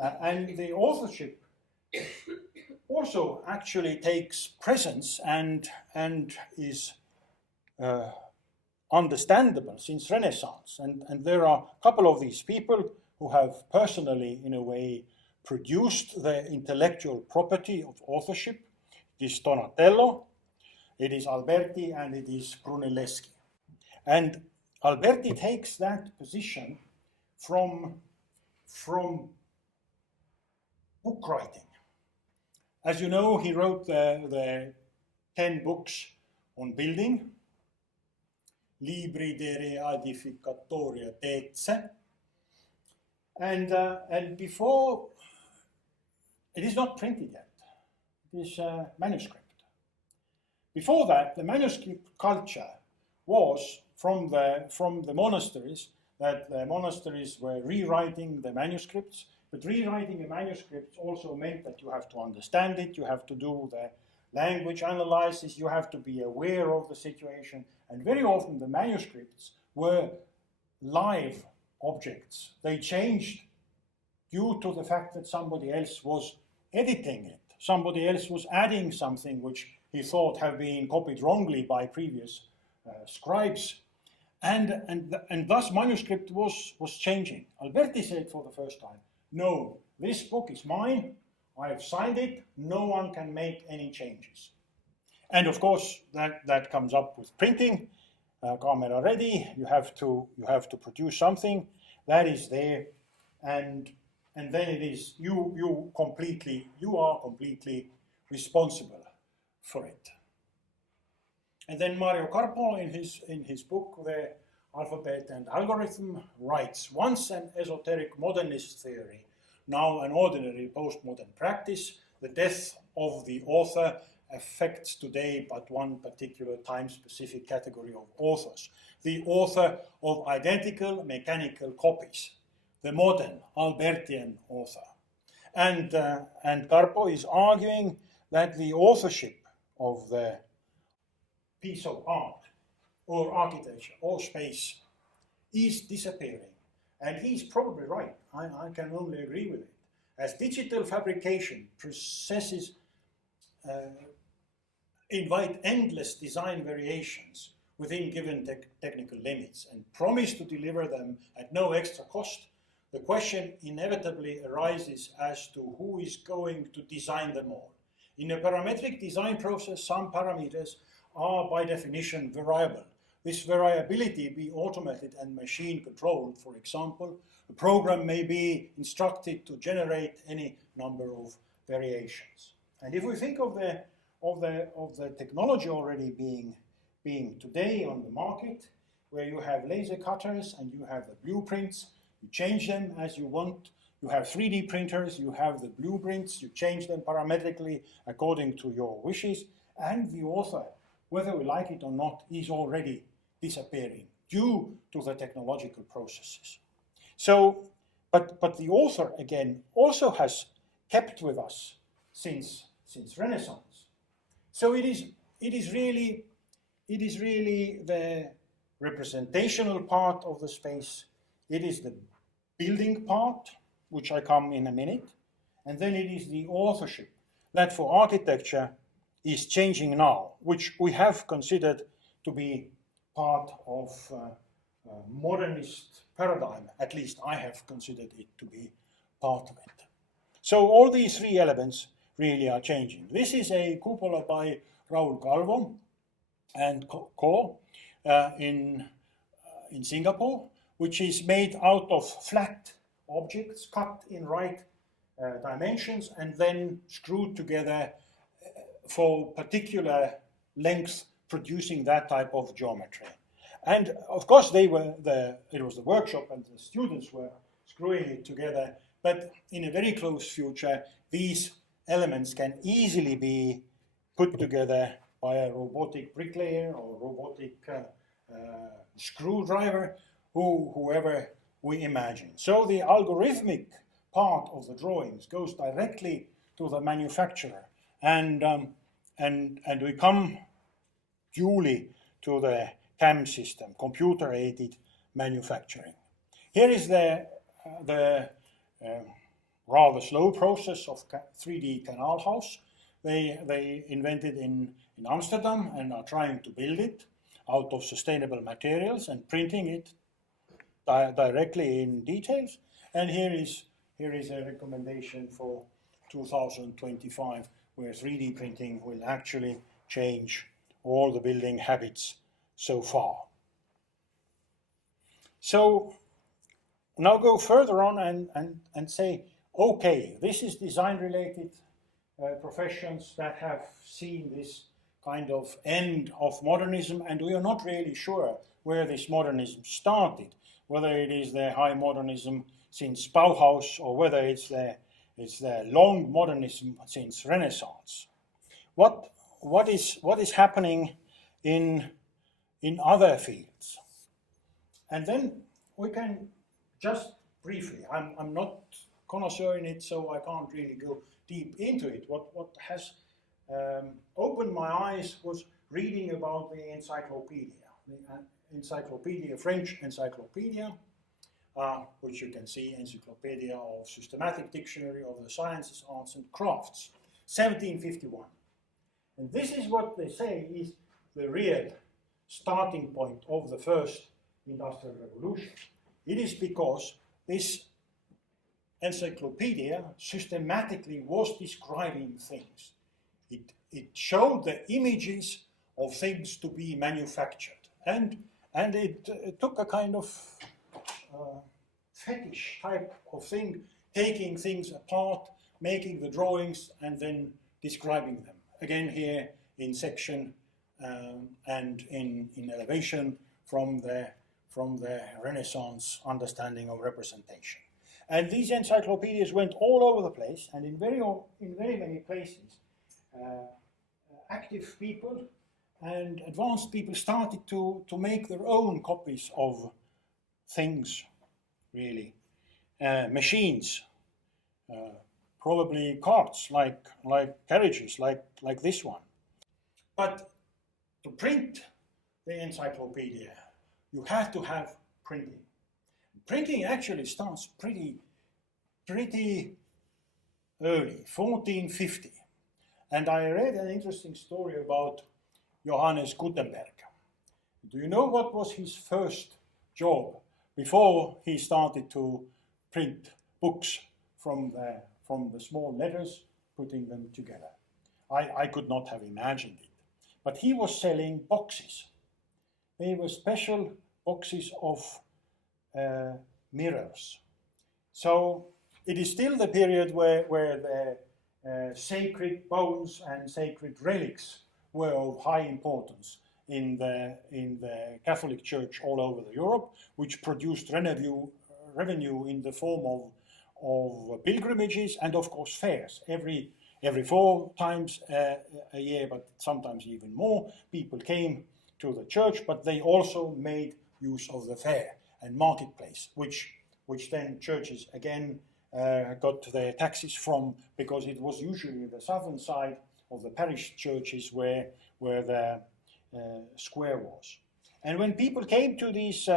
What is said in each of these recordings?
And the authorship also actually takes presence and is understandable since Renaissance. And there are a couple of these people who have personally, in a way, produced the intellectual property of authorship. It is Donatello, it is Alberti, and it is Brunelleschi. And Alberti takes that position from book writing. As you know, he wrote the 10 books on building, Libri de Reedificatoria Teze, and before, it is not printed yet, it is a manuscript. Before that, the manuscript culture was from the monasteries, that the monasteries were rewriting the manuscripts, but rewriting the manuscripts also meant that you have to understand it, you have to do the language analysis, you have to be aware of the situation, and very often the manuscripts were live objects. They changed due to the fact that somebody else was editing it. Somebody else was adding something which he thought had been copied wrongly by previous scribes. And thus manuscript was changing. Alberti said for the first time, no, this book is mine, I have signed it, no one can make any changes. And of course, that comes up with printing, camera ready, you have to produce something, that is there, and then it is, you are completely responsible for it. And then Mario Carpo in his book, The Alphabet and Algorithm, writes, once an esoteric modernist theory, now an ordinary postmodern practice, the death of the author affects today but one particular time-specific category of authors, the author of identical mechanical copies, the modern Albertian author. And Carpo is arguing that the authorship of the piece of art or architecture or space is disappearing. And he's probably right. I can only agree with it. As digital fabrication processes invite endless design variations within given technical limits and promise to deliver them at no extra cost, the question inevitably arises as to who is going to design them all. In a parametric design process, some parameters are by definition variable. This variability be automated and machine controlled. For example, a program may be instructed to generate any number of variations. And if we think of the technology already being today on the market, where you have laser cutters and you have the blueprints, you change them as you want. You have 3D printers, you have the blueprints, you change them parametrically according to your wishes, and the author, whether we like it or not, is already disappearing due to the technological processes. So, but the author, again, also has kept with us since Renaissance. So it is really the representational part of the space. It is the building part, which I come in a minute, and then it is the authorship that for architecture is changing now, which we have considered to be part of modernist paradigm. At least I have considered it to be part of it. So all these three elements really are changing. This is a cupola by Raul Calvo and co in Singapore, which is made out of flat objects cut in right dimensions and then screwed together for particular lengths, producing that type of geometry. And of course it was the workshop and the students were screwing it together, but in a very close future these elements can easily be put together by a robotic bricklayer or robotic screwdriver, whoever we imagine. So the algorithmic part of the drawings goes directly to the manufacturer, and we come duly to the CAM system, computer-aided manufacturing. Here is the rather slow process of 3D canal house. They invented in Amsterdam and are trying to build it out of sustainable materials and printing it directly in details. And here is a recommendation for 2025, where 3D printing will actually change all the building habits so far. So now go further on and say, okay, this is design-related professions that have seen this kind of end of modernism, and we are not really sure where this modernism started, whether it is the high modernism since Bauhaus or whether it's the long modernism since Renaissance. What is happening in other fields? And then we can just briefly, I'm not connoisseur in it, so I can't really go deep into it. What has opened my eyes was reading about the encyclopedia, French encyclopedia, which you can see, Encyclopedia of Systematic Dictionary of the Sciences, Arts and Crafts, 1751. And this is what they say is the real starting point of the first Industrial Revolution. It is because this encyclopedia systematically was describing things. It showed the images of things to be manufactured, and it took a kind of fetish type of thing, taking things apart, making the drawings, and then describing them. Again, here in section and in elevation from the Renaissance understanding of representation. And these encyclopedias went all over the place, and in very many places, active people and advanced people started to make their own copies of things, really. Machines, probably carts, like carriages, like this one. But to print the encyclopedia, you have to have printing. Printing actually starts pretty early, 1450. And I read an interesting story about Johannes Gutenberg. Do you know what was his first job before he started to print books from the small letters, putting them together? I could not have imagined it. But he was selling boxes. They were special boxes of mirrors. So it is still the period where the sacred bones and sacred relics were of high importance in the Catholic Church all over Europe, which produced revenue in the form of pilgrimages and of course fairs. Every 4 times a year, but sometimes even more, people came to the church, but they also made use of the fair and marketplace, which then churches again got their taxes from, because it was usually the southern side of the parish churches where the square was. And when people came to these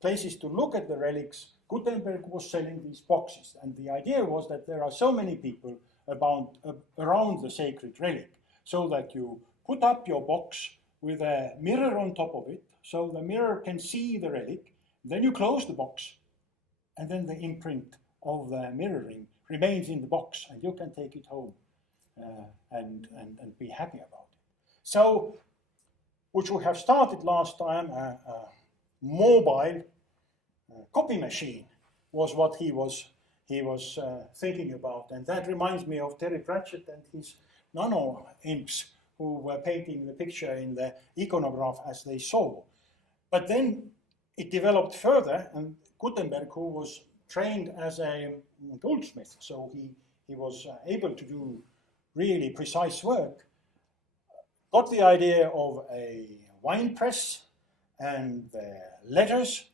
places to look at the relics, Gutenberg was selling these boxes, and the idea was that there are so many people around the sacred relic, so that you put up your box with a mirror on top of it, so the mirror can see the relic, then you close the box, and then the imprint of the mirroring remains in the box, and you can take it home and be happy about it. So, which we have started last time, a mobile copy machine was what he was thinking about, and that reminds me of Terry Pratchett and his nano imps who were painting the picture in the iconograph as they saw. But then it developed further, and Gutenberg, who was trained as a goldsmith, so he was able to do really precise work, got the idea of a wine press and the letters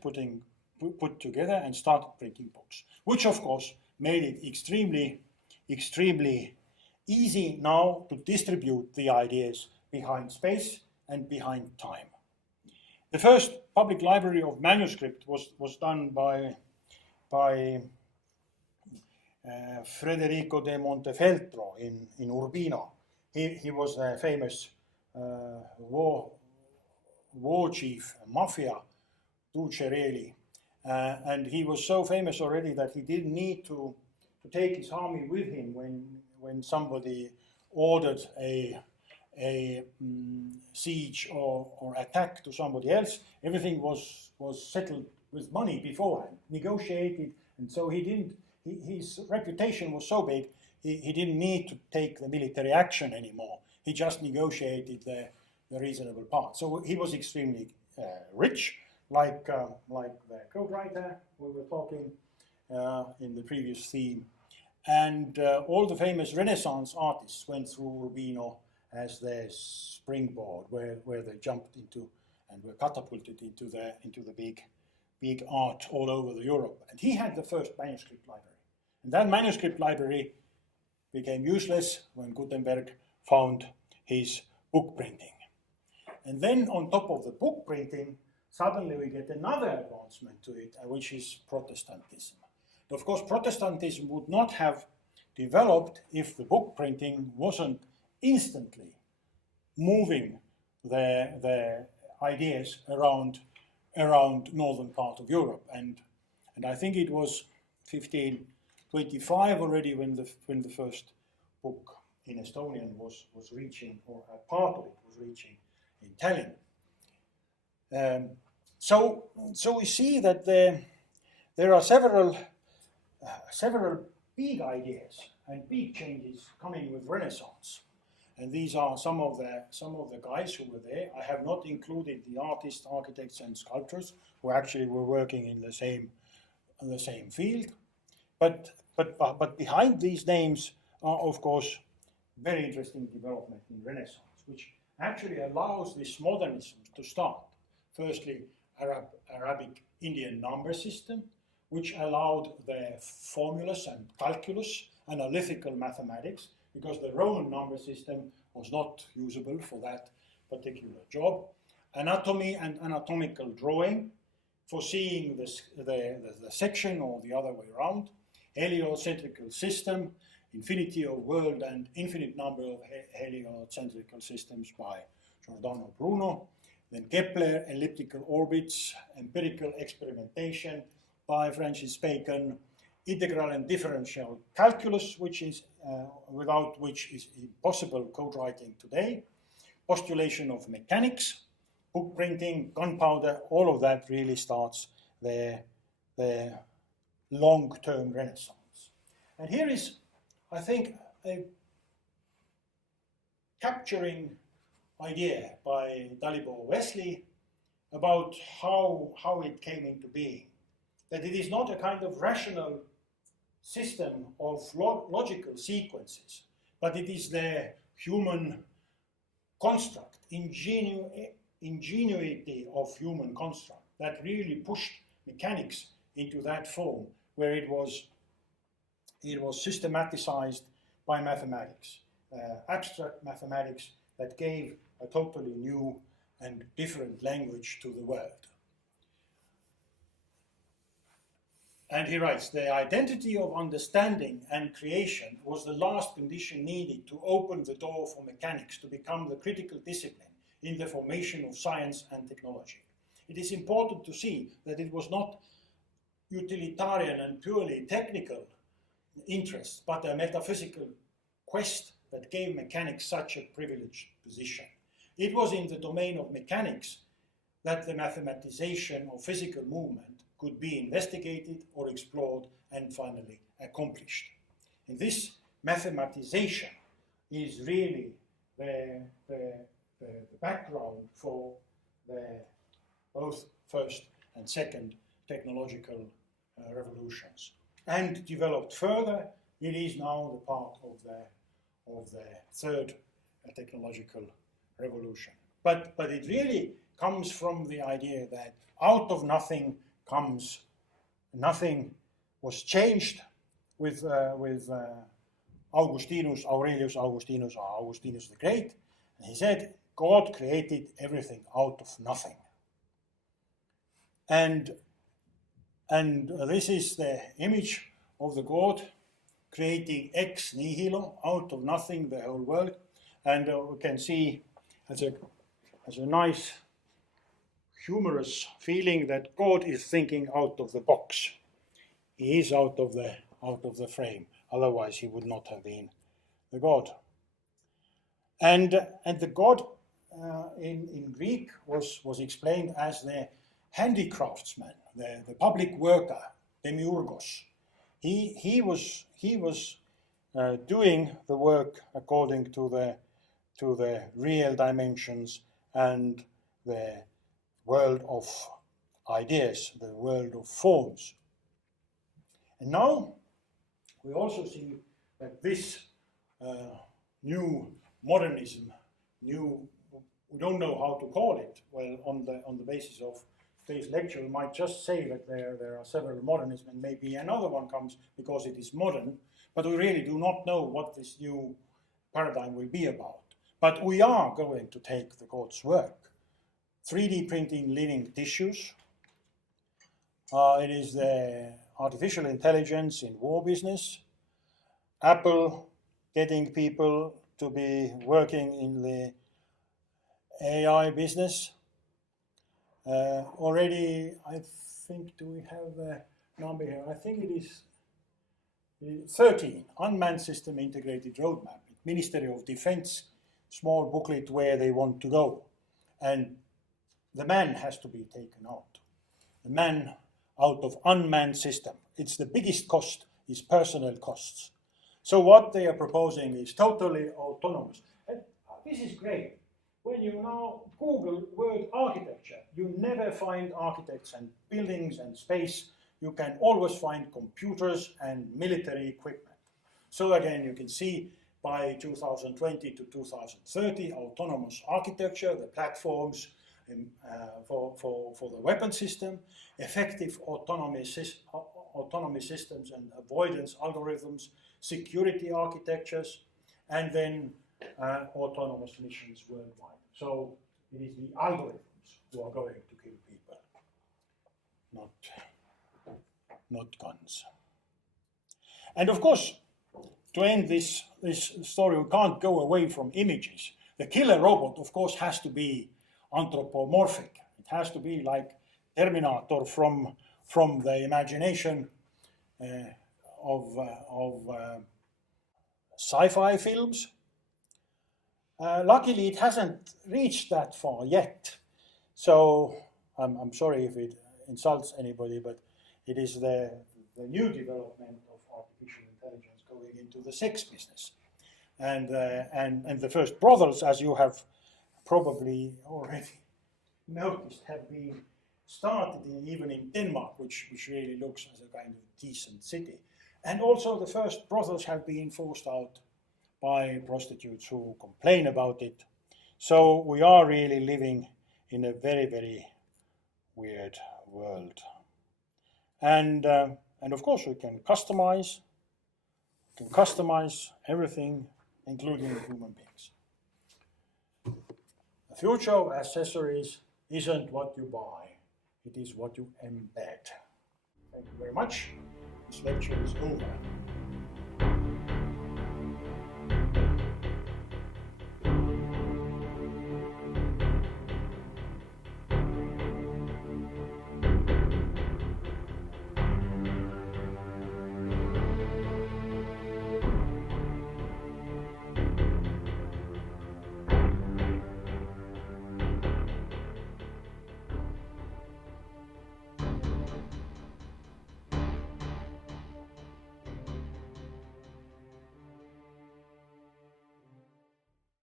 put together, and started printing books, which of course made it extremely easy now to distribute the ideas behind space and behind time. The first public library of manuscript was done by Federico de Montefeltro in Urbino. He was a famous war chief, mafia, Ducerelli. And he was so famous already that he didn't need to take his army with him when somebody ordered a siege or attack to somebody else. Everything was settled with money beforehand, negotiated, and so his reputation was so big, he didn't need to take the military action anymore. He just negotiated the reasonable part. So he was extremely rich, like the code writer we were talking in the previous theme. And all the famous Renaissance artists went through Urbino as their springboard, where they jumped into and were catapulted into the big art all over Europe. And he had the first manuscript library. And that manuscript library became useless when Gutenberg found his book printing. And then on top of the book printing, suddenly we get another advancement to it, which is Protestantism. Of course, Protestantism would not have developed if the book printing wasn't instantly moving the ideas around northern part of Europe. And I think it was 1525 already when the first book in Estonian was reaching, or a part of it was reaching in Tallinn. So we see that there are several big ideas and big changes coming with Renaissance, and these are some of the guys who were there. I have not included the artists, architects, and sculptors who actually were working in the same field, but behind these names are, of course, very interesting development in Renaissance, which actually allows this modernism to start. Firstly, Arabic Indian number system, which allowed the formulas and calculus, analytical mathematics, because the Roman number system was not usable for that particular job. Anatomy and anatomical drawing, foreseeing the section or the other way around. Heliocentrical system, infinity of world and infinite number of heliocentrical systems by Giordano Bruno. Then Kepler, elliptical orbits, empirical experimentation by Francis Bacon, integral and differential calculus, which is without which is impossible code writing today, postulation of mechanics, book printing, gunpowder, all of that really starts the long-term Renaissance. And here is, I think, a capturing idea by Dalibor Wesley about how it came into being. That it is not a kind of rational system of logical sequences, but it is the human construct, ingenuity of human construct that really pushed mechanics into that form, where it was systematized by mathematics, abstract mathematics that gave a totally new and different language to the world. And he writes, the identity of understanding and creation was the last condition needed to open the door for mechanics to become the critical discipline in the formation of science and technology. It is important to see that it was not utilitarian and purely technical interest, but a metaphysical quest that gave mechanics such a privileged position. It was in the domain of mechanics that the mathematization of physical movement could be investigated or explored and finally accomplished. And this mathematization is really the background for the both first and second technological revolutions. And developed further, it is now the part of the third technological revolution. But it really comes from the idea that out of nothing comes nothing. Was changed with Augustinus, Aurelius Augustinus, or Augustinus the Great. And he said, God created everything out of nothing. And this is the image of the God creating ex nihilo, out of nothing, the whole world. And we can see as a nice humorous feeling that God is thinking out of the box. He is out of the frame. Otherwise, he would not have been the God. And the God in Greek was explained as the handicraftsman, the public worker, demiurgos. He was doing the work according to the real dimensions and the world of ideas, the world of forms. And now we also see that this new modernism, we don't know how to call it. Well, on the basis of today's lecture, we might just say that there are several modernisms, and maybe another one comes because it is modern, but we really do not know what this new paradigm will be about. But we are going to take the God's work. 3D printing living tissues. It is the artificial intelligence in war business. Apple getting people to be working in the AI business. Already, I think, do we have a number here? I think it is 13, Unmanned System Integrated Roadmap, Ministry of Defense, small booklet where they want to go. And the man has to be taken out. The man out of unmanned system. It's the biggest cost is personnel costs. So what they are proposing is totally autonomous. And this is great. When you now Google word architecture, you never find architects and buildings and space. You can always find computers and military equipment. So again, you can see by 2020 to 2030, autonomous architecture, the platforms for the weapon system, effective autonomy systems and avoidance algorithms, security architectures, and then autonomous missions worldwide. So it is the algorithms who are going to kill people, not guns. And of course, to end this story, we can't go away from images. The killer robot, of course, has to be anthropomorphic. It has to be like Terminator from the imagination of sci-fi films. Luckily, it hasn't reached that far yet. So I'm sorry if it insults anybody, but it is the new development of artificial intelligence going into the sex business. And the first brothels, as you have probably already noticed, have been started even in Denmark, which really looks as a kind of decent city. And also the first brothels have been forced out by prostitutes who complain about it. So we are really living in a very, very weird world. And of course we can customize everything, including human beings. The future of accessories isn't what you buy, it is what you embed. Thank you very much. This lecture is over.